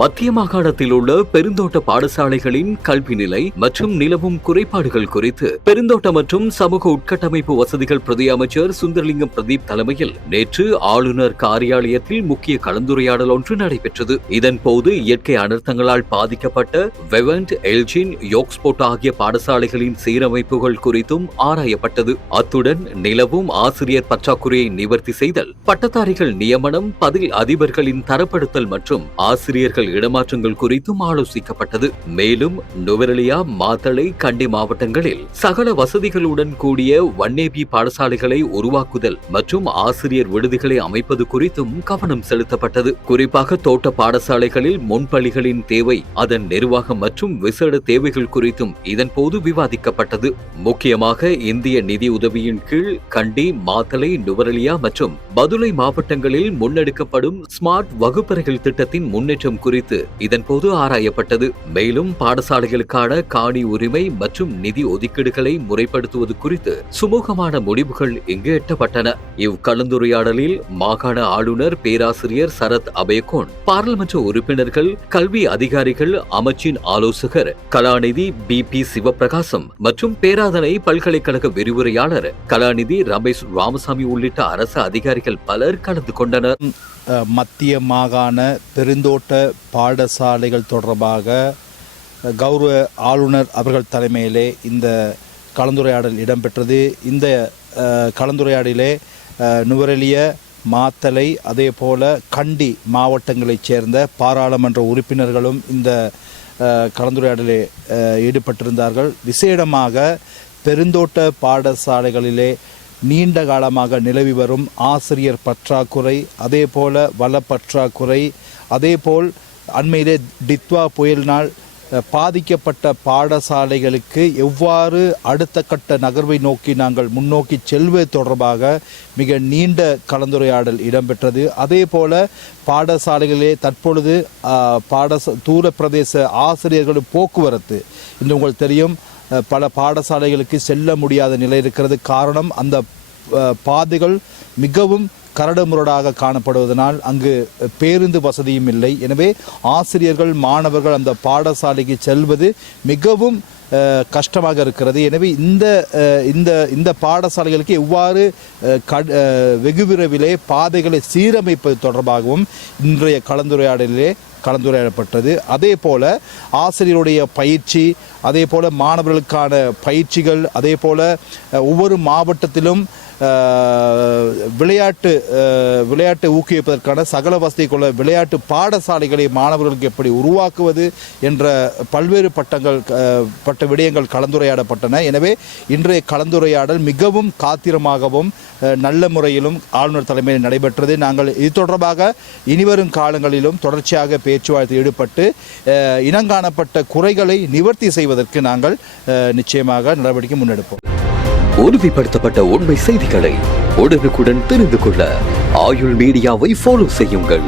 மத்திய மாகாணத்தில் உள்ள பெருந்தோட்ட பாடசாலைகளின் கல்வி நிலை மற்றும் நிலவும் குறைபாடுகள் குறித்து பெருந்தோட்ட மற்றும் சமூக உட்கட்டமைப்பு வசதிகள் பிரதி அமைச்சர் சுந்தரலிங்கம் பிரதீப் தலைமையில் நேற்று ஆளுநர் காரியாலயத்தில் முக்கிய கலந்துரையாடல் ஒன்று நடைபெற்றது. இதன்போது இயற்கை அனர்த்தங்களால் பாதிக்கப்பட்ட வெவண்ட், எல்ஜின், யோக்ஸ்போர்ட் ஆகிய பாடசாலைகளின் சீரமைப்புகள் குறித்தும் ஆராயப்பட்டது. அத்துடன் நிலவும் ஆசிரியர் பற்றாக்குறையை நிவர்த்தி செய்தல், பட்டதாரிகள் நியமனம், பதில் அதிபர்களின் தரப்படுத்தல் மற்றும் ஆசிரியர்கள் இடமாற்றங்கள் குறித்தும் ஆலோசிக்கப்பட்டது. மேலும் நுவரெலியா, மாத்தளை, கண்டி மாவட்டங்களில் சகல வசதிகளுடன் கூடிய 1AB பாடசாலைகளை உருவாக்குதல் மற்றும் ஆசிரியர் விடுதிகளை அமைப்பது குறித்தும் கவனம் செலுத்தப்பட்டது. குறிப்பாக தோட்ட பாடசாலைகளில் முன்பள்ளிகளின் தேவை, அதன் நிர்வாகம் மற்றும் விசேட தேவைகள் குறித்தும் இதன்போது விவாதிக்கப்பட்டது. முக்கியமாக இந்திய நிதி உதவியின் கீழ் கண்டி, மாத்தளை, நுவரெலியா மற்றும் பதுளை மாவட்டங்களில் முன்னெடுக்கப்படும் ஸ்மார்ட் வகுப்பறைகள் திட்டத்தின் முன்னேற்றம் குறித்து இதன்போது ஆராயப்பட்டது. மேலும் பாடசாலைகளுக்கான காணி உரிமை மற்றும் நிதி ஒதுக்கீடுகளை முறைப்படுத்துவது குறித்து சுமூகமான முடிவுகள் இங்கு எட்டப்பட்டன. இவ்கலந்துரையாடலில் மாகாண ஆளுநர் பேராசிரியர் சரத் அபயகோன், பாராளுமன்ற உறுப்பினர்கள், கல்வி அதிகாரிகள், அமைச்சின் ஆலோசகர் கலாநிதி BP சிவபிரகாசம் மற்றும் பேராதனை பல்கலைக்கழக விரிவுரையாளர் கலாநிதி ரமேஷ் ராமசாமி உள்ளிட்ட அரசு அதிகாரிகள் பலர் கலந்து கொண்டனர். மத்திய மாகாண பெருந்தோட்ட பாடசாலைகள் தொடர்பாக கௌரவ ஆளுநர் அவர்கள் தலைமையிலே இந்த கலந்துரையாடல் இடம்பெற்றது. இந்த கலந்துரையாடலே நுவரெலிய, மாத்தளை, அதே போல கண்டி மாவட்டங்களைச் சேர்ந்த பாராளுமன்ற உறுப்பினர்களும் இந்த கலந்துரையாடலில் ஈடுபட்டிருந்தார்கள். விசேடமாக பெருந்தோட்ட பாடசாலைகளிலே நீண்ட காலமாக நிலவி வரும் ஆசிரியர் பற்றாக்குறை, அதே போல் வள பற்றாக்குறை, அதேபோல் அண்மையிலே டித்வா புயலினால் பாதிக்கப்பட்ட பாடசாலைகளுக்கு எவ்வாறு அடுத்த கட்ட நகர்வை நோக்கி நாங்கள் முன்னோக்கி செல்வது தொடர்பாக மிக நீண்ட கலந்துரையாடல் இடம்பெற்றது. அதே போல் பாடசாலைகளிலே தற்பொழுது தூர பிரதேச ஆசிரியர்கள் போக்குவரத்து இன்று உங்களுக்கு தெரியும், பல பாடசாலைகளுக்கு செல்ல முடியாத நிலை இருக்கிறது. காரணம், அந்த பாதைகள் மிகவும் கரடுமுரடாக காணப்படுவதனால் அங்கு பேருந்து வசதியும் இல்லை. எனவே ஆசிரியர்கள், மாணவர்கள் அந்த பாடசாலைக்கு செல்வது மிகவும் கஷ்டமாக இருக்கிறது. எனவே இந்த பாடசாலைகளுக்கு எவ்வாறு வெகு விரைவிலே பாதைகளை சீரமைப்பது தொடர்பாகவும் இன்றைய கலந்துரையாடப்பட்டது. அதே போல ஆசிரியருடைய பயிற்சி, அதே போல மாணவர்களுக்கான பயிற்சிகள், அதே போல ஒவ்வொரு மாவட்டத்திலும் விளையாட்டு ஊக்குவிப்பதற்கான சகல வசதி கொள்ள விளையாட்டு பாடசாலைகளை மாணவர்களுக்கு எப்படி உருவாக்குவது என்ற பல்வேறு பட்ட விடயங்கள் கலந்துரையாடப்பட்டன. எனவே இன்றைய கலந்துரையாடல் மிகவும் காத்திரமாகவும் நல்ல முறையிலும் ஆளுநர் தலைமையில் நடைபெற்றது. நாங்கள் இது தொடர்பாக இனிவரும் காலங்களிலும் தொடர்ச்சியாக பேச்சுவார்த்தை ஈடுபட்டு இனங்காணப்பட்ட குறைகளை நிவர்த்தி செய்வதற்கு நாங்கள் நிச்சயமாக நடவடிக்கை முன்னெடுப்போம். உறுதிப்படுத்தப்பட்ட உண்மை செய்திகளை உடனுக்குடன் தெரிந்து கொள்ள ஆயுள் மீடியாவை ஃபாலோ செய்யுங்கள்.